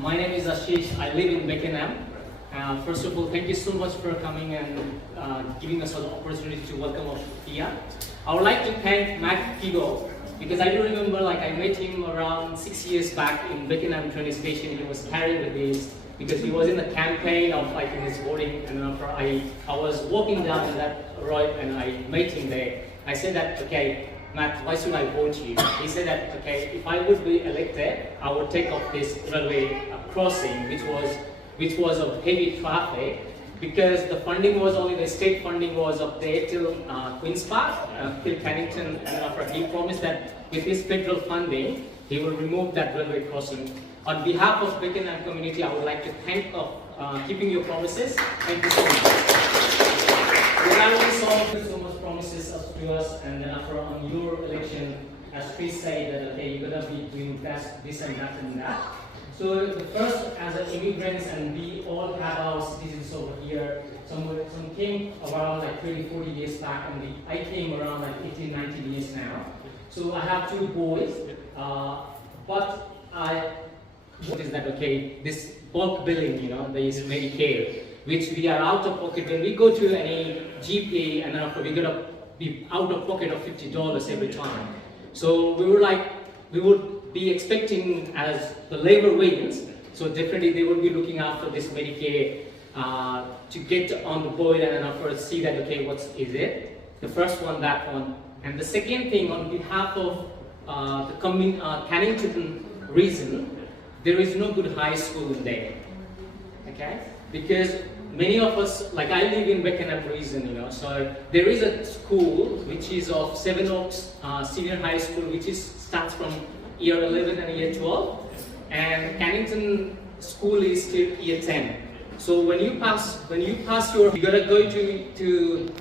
My name is Ashish. I live in Beckenham. First of all, thank you so much for coming and giving us an opportunity to welcome us here. I would like to thank Matt Keogh because I do remember I met him around 6 years back in Beckenham train station. He was carrying the days because he was in the campaign of fighting his voting, and after I was walking down in that road and I met him there. I said that, okay, Matt, why should I vote you? He said that, okay, if I would be elected, I would take off this railway crossing, which was of heavy traffic, because the funding was only, the state funding was up there till Queen's Park, till Cannington, and after he promised that with his federal funding, he will remove that railway crossing. On behalf of Beckenham community, I would like to thank you for keeping your promises. Thank you so much. So much promises to us, and then after on your election, as Trish said that okay, you're gonna be doing this and that and that. So the first, as an immigrants, and we all have our citizens over here. Some came around 30-40 years back, and I came around 18-19 years now. So I have 2 boys, but what is that? Okay, this bulk billing, this Medicare, which we are out of pocket when we go to any GP, and then after we gonna be out of pocket of $50 every time. So we would be expecting as the labor wins, so definitely they will be looking after this Medicare to get on the board and then after see that okay, what is it? The first one, that one, and the second thing on behalf of the Cannington region, there is no good high school in there, okay? Because many of us, I live in Beckenham region, so there is a school which is of Seven Oaks Senior High School, which starts from year 11 and year 12, and Cannington school is till year 10. So when you pass you're gonna go to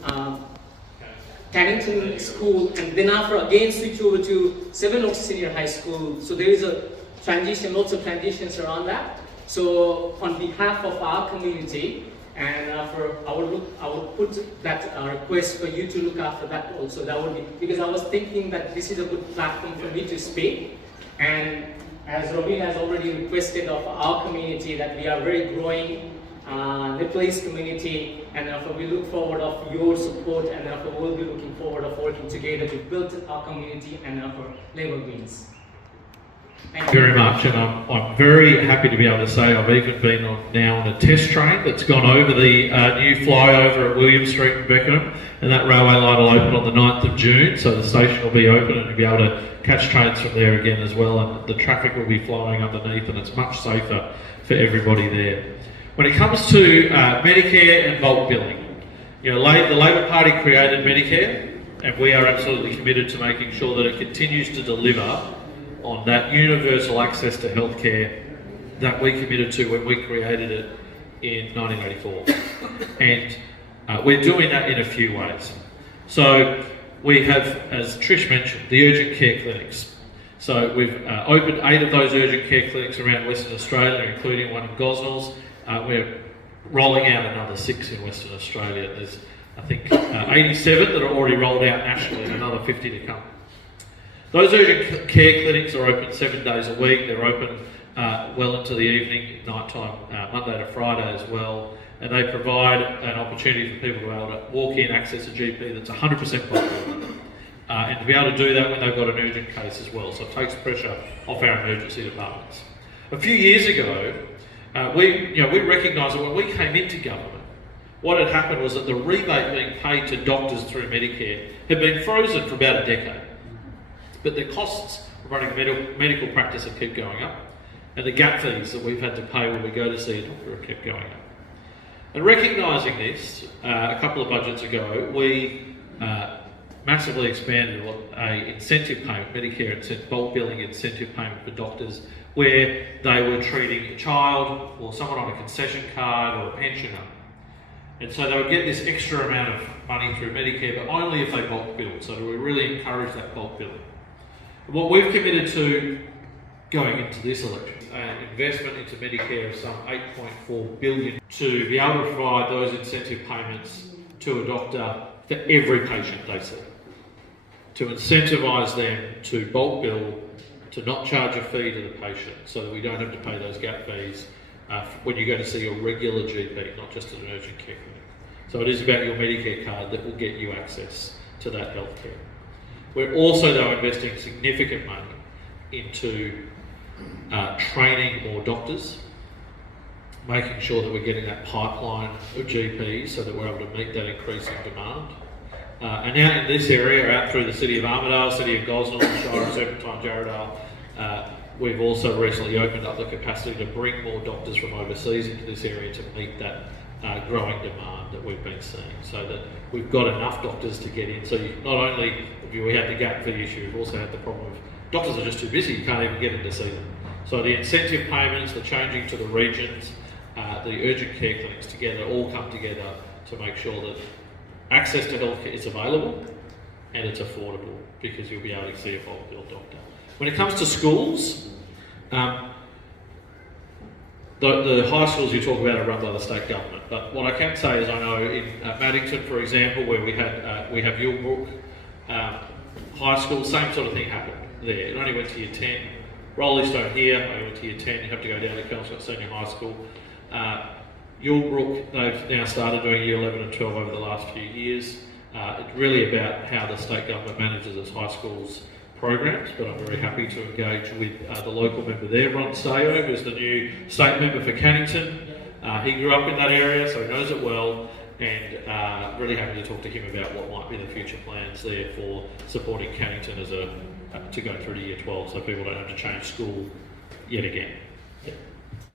Cannington school, and then after again switch over to Seven Oaks Senior High School. So there is a transition, lots of transitions around that. So on behalf of our community, and I would put that request for you to look after that also. That would be, because I was thinking that this is a good platform for me to speak, and as Robin has already requested of our community that we are very growing Nepalese community, and therefore we look forward of your support, and therefore we'll be looking forward of working together to build our community and therefore labor wins. Thank you very much, and I'm very happy to be able to say I've even been now on a test train that's gone over the new flyover at William Street in Beckenham, and that railway line will open on the 9th of June, so the station will be open and you'll be able to catch trains from there again as well, and the traffic will be flowing underneath, and it's much safer for everybody there. When it comes to Medicare and bulk billing, the Labor Party created Medicare, and we are absolutely committed to making sure that it continues to deliver on that universal access to healthcare that we committed to when we created it in 1984. And we're doing that in a few ways. So we have, as Trish mentioned, the urgent care clinics. So we've opened 8 of those urgent care clinics around Western Australia, including one in Gosnells. We're rolling out another 6 in Western Australia. There's, I think, 87 that are already rolled out nationally and another 50 to come. Those urgent care clinics are open 7 days a week. They're open well into the evening, night time, Monday to Friday as well. And they provide an opportunity for people to be able to walk in, access a GP that's 100% popular. And to be able to do that when they've got an urgent case as well. So it takes pressure off our emergency departments. A few years ago, we recognised that when we came into government, what had happened was that the rebate being paid to doctors through Medicare had been frozen for about a decade. But the costs of running medical practice have kept going up, and the gap fees that we've had to pay when we go to see a doctor have kept going up. And recognising this, a couple of budgets ago, we massively expanded an incentive payment, Medicare bulk billing incentive payment for doctors, where they were treating a child or someone on a concession card or a pensioner. And so they would get this extra amount of money through Medicare, but only if they bulk billed. So we really encourage that bulk billing. What we've committed to going into this election, an investment into Medicare of some $8.4 billion to be able to provide those incentive payments to a doctor for every patient they see, to incentivise them to bulk bill to not charge a fee to the patient, so that we don't have to pay those gap fees when you go to see your regular GP, not just an urgent care clinic. So it is about your Medicare card that will get you access to that healthcare. We're also though investing significant money into training more doctors, making sure that we're getting that pipeline of GPs so that we're able to meet that increasing demand. And out in this area, out through the city of Armidale, city of Gosnell, Shire of Serpentine, Jarrahdale, we've also recently opened up the capacity to bring more doctors from overseas into this area to meet that growing demand that we've been seeing, so that we've got enough doctors to get in. So not only have we had the gap fee issue, we've also had the problem of doctors are just too busy, you can't even get in to see them. So the incentive payments, the changing to the regions, the urgent care clinics together, all come together to make sure that access to healthcare is available and it's affordable, because you'll be able to see a whole bill doctor. When it comes to schools, the high schools you talk about are run by the state government, but what I can say is I know in Maddington, for example, where we have Yulbrook High School, same sort of thing happened there. It only went to year 10. Roleystone here, only went to year 10. You have to go down to Kelmscott Senior High School. Yulbrook, they've now started doing year 11 and 12 over the last few years. It's really about how the state government manages its high schools programs, but I'm very happy to engage with the local member there, Ron Sayo, who's the new state member for Cannington. He grew up in that area, so he knows it well, and really happy to talk to him about what might be the future plans there for supporting Cannington as to go through to year 12, so people don't have to change school yet again.